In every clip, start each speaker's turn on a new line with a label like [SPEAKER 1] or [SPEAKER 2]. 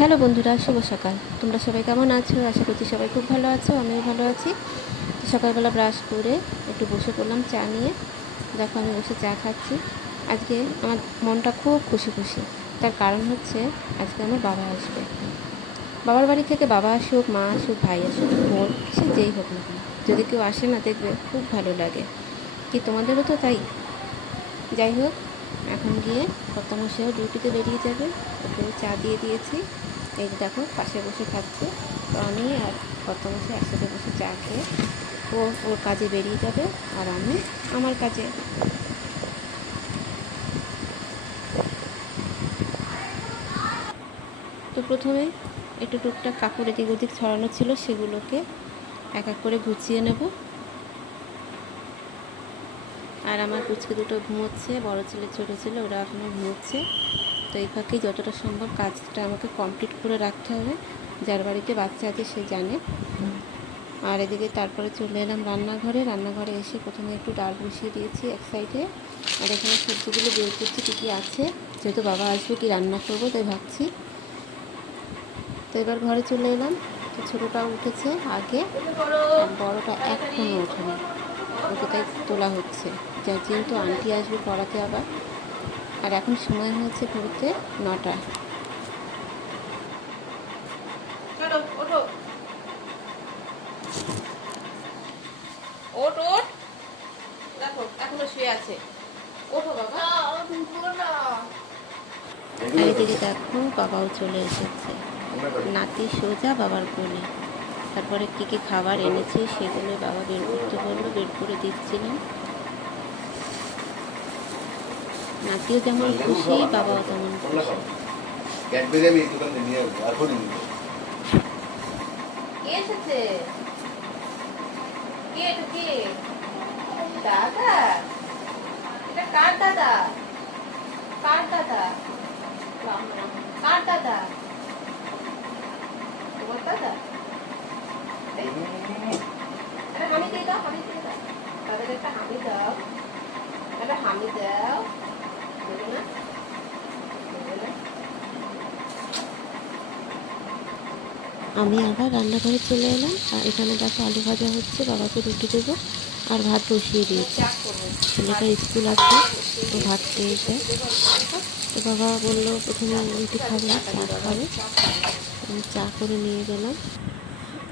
[SPEAKER 1] Hello বন্ধুরা, শুভ সকাল। তোমরা সবাই কেমন আছো? আশা করছি সবাই খুব ভালো আছো, আমিও ভালো আছি। সকালবেলা ব্রাশ করে একটু বসে পড়লাম চা নিয়ে। দেখো আমি বসে চা খাচ্ছি। আজকে আমার মনটা খুব খুশি খুশি। তার কারণ হচ্ছে আজকে আমার বাবা আসবে। বাবার বাড়ি থেকে বাবা আসুক, মা আসুক, ভাই আসুক, বোন, সে যেই হোক না যদি কেউ আসে না, দেখবে খুব ভালো লাগে। কি তোমাদেরও তো তাই? যাই হোক এখন গিয়ে কর্তামশাইও ডিউটিতে বেরিয়ে যাবে। ওকে চা দিয়ে দিয়েছি। এই দেখো, পাশে বসে খাচ্ছে তো আমি আর কর্তামশাই একসাথে বসে চা খেয়ে ও ওর কাজে বেরিয়ে যাবে আর আমি আমার কাজে। তো প্রথমে একটু টুকটাক কাপড় এদিক ওদিক ছড়ানো ছিল, সেগুলোকে এক এক করে গুছিয়ে নেব। আর আমার পুচকে দুটো ঘুমোচ্ছে, বড় ছেলে, ছোটো ছেলে, ওরা এখনও ঘুমোচ্ছে। তো এই ফাঁকে যতটা সম্ভব কাজটা আমাকে কমপ্লিট করে রাখতে হবে। যার বাড়িতে বাচ্চা আছে সে জানে। আর এদিকে তারপরে চলে এলাম রান্নাঘরে। রান্নাঘরে এসে প্রথমে একটু ডাল বসিয়ে দিয়েছি এক সাইডে। আর এখানে সবজিগুলো বের করছি, কী কী আছে। যেহেতু বাবা আসবে কি রান্না করব, তাই ভাবছি। তো এবার ঘরে চলে এলাম। তো ছোটোটা উঠেছে আগে বড়োটা এখনও ওঠেনি। ওকে তাই তোলা হচ্ছে। যেহেতু আন্টি আসবে পড়াতে আবার। আর এখন সময় হয়েছে ঘুরতে নটা।
[SPEAKER 2] দেখো এখনও শুয়ে আছে। ওঠো বাবা।
[SPEAKER 1] আর এদিকে দেখো বাবাও চলে এসেছে। নাতি সোজা বাবার কোলে। তারপরে কী কী খাবার এনেছে সেগুলো বাবা বের করতে বলল বের করে দিচ্ছিলাম নাতিও যেমন খুশি বাবাও তেমন খুশি
[SPEAKER 3] ক্যাডবেরি আমি এই দোকান থেকে নিয়ে আসব এখনই নিয়ে আসব।
[SPEAKER 2] কে এসেছে? কে এটা কে? দাদা? এটা দাদা? হামি দাও, হামি দিয়ে একটা হামি দাও। একটা হামি দাও।
[SPEAKER 1] আমি আবার রান্নাঘরে চলে এলাম, আর এখানে দেখো আলু ভাজা হচ্ছে, বাবাকে রুটি দেবো, আর ভাত বসিয়ে দিয়েছি। ছেলেটা স্কুল আছে, তো ভাত খেয়ে যায় তো বাবা বলল, প্রথমে রুটি খাবে চা খাবে। আমি চা করে নিয়ে গেলাম।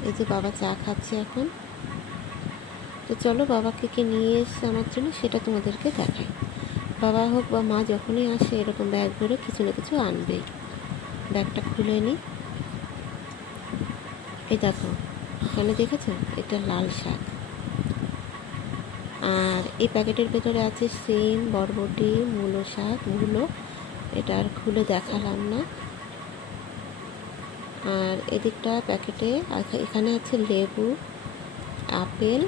[SPEAKER 1] এই যে বাবা চা খাচ্ছে এখন। তো চলো বাবাকে কে নিয়ে এসছে আমার জন্য, সেটা তোমাদেরকে দেখাই। বাবা হোক বা মা যখনই আসে, এরকম ব্যাগ ভরে কিছু না কিছু আনবেই। ব্যাগটা খুলে নিই এই দেখো, এখানে দেখেছ? এটা লাল শাক। আর এই প্যাকেটের ভেতরে আছে সিম, বরবটি, মূলো শাক, মূলো। এটা আর খুলে দেখালাম না। আর এদিকটা প্যাকেটে এখানে আছে লেবু, আপেল,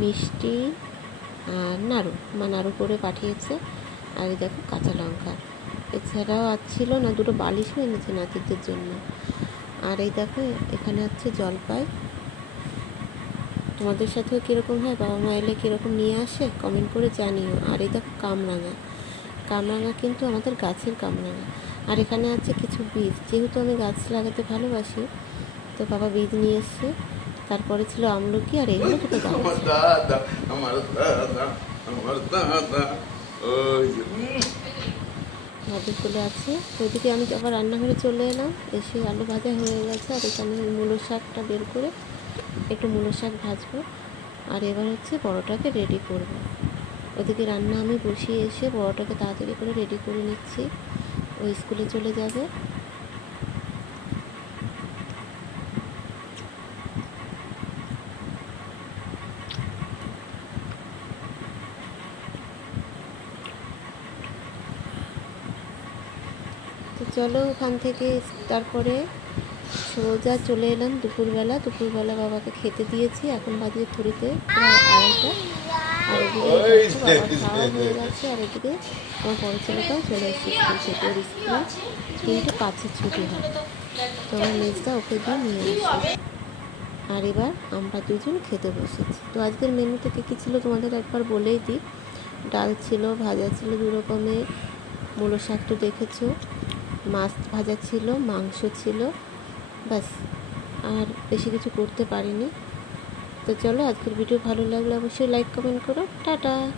[SPEAKER 1] মিষ্টি নাড়ু মা নাড়ু করে পাঠিয়েছে। আর এই দেখো কাঁচা লঙ্কা। এছাড়াও আর ছিল না, দুটো বালিশও এনেছে নাতিদের জন্য। আর এই দেখো, এখানে হচ্ছে জলপাই। তোমাদের সাথেও কীরকম হয়? বাবা মা এলে কীরকম নিয়ে আসে? কমেন্ট করে জানিও। আর এই দেখো কামরাঙা। কামরাঙা কিন্তু আমাদের গাছের কামরাঙা। আর এখানে আছে কিছু বীজ। যেহেতু আমি গাছ লাগাতে ভালোবাসি, তো বাবা বীজ নিয়ে এসছে। তারপরে ছিল আমলকি আর এগুলো দুটো গাছ।
[SPEAKER 3] আমার দাদা ওই উম,
[SPEAKER 1] আছে। তো ওইদিকে আমি আবার রান্নাঘরে চলে এলাম। এসে আলু ভাজা হয়ে গেছে আর এখানে ওই মূলো শাকটা বের করে একটু মূলো শাক ভাজবো। আর এবার হচ্ছে বড়টাকে রেডি করব। ওদিকে রান্না আমি বসিয়ে এসে বড়টাকে তাড়াতাড়ি করে রেডি করে নিচ্ছি। ও স্কুলে চলে যাবে তো চলো ওখান থেকে তারপরে সোজা চলে এলাম দুপুরবেলা। দুপুরবেলা বাবাকে খেতে দিয়েছি এখন বাজে প্রায় আড়াইটা। আর এদিকে
[SPEAKER 3] ওই
[SPEAKER 1] খাওয়া হয়ে গেছে আর এদিকে আমার বড় ছেলেটাও চলে এসেছে স্কুল থেকে ওর স্কুল। তিনটে পাঁচে ছুটি হয়। তো আমার মেজদা ওকে দিয়ে নিয়ে আসে আর এবার আমরা দুজন খেতে বসেছি। তো আজকের মেনুতে কী কী ছিল তোমাদের একবার বলেই দিই। ডাল ছিল ভাজা ছিল দু রকমের মূলো শাক তো দেখেছ। মাছ ভাজা ছিল, মাংস ছিল, ব্যাস। আর বেশি কিছু করতে পারিনি। তো চলো, আজকের ভিডিও ভালো লাগলে অবশ্যই লাইক কমেন্ট করো। টাটা!